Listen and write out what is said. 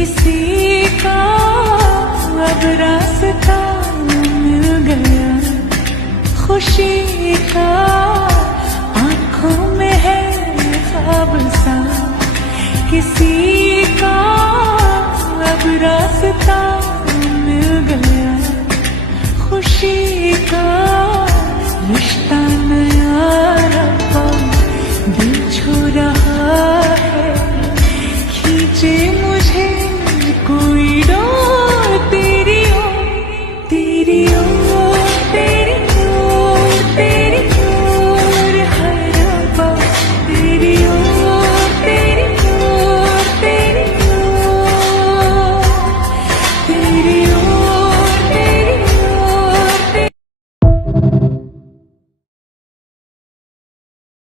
किसी का अब रास्ता मिल गया, खुशी का आंखों में है ख्वाब सा, किसी का अब रास्ता मिल गया, खुशी का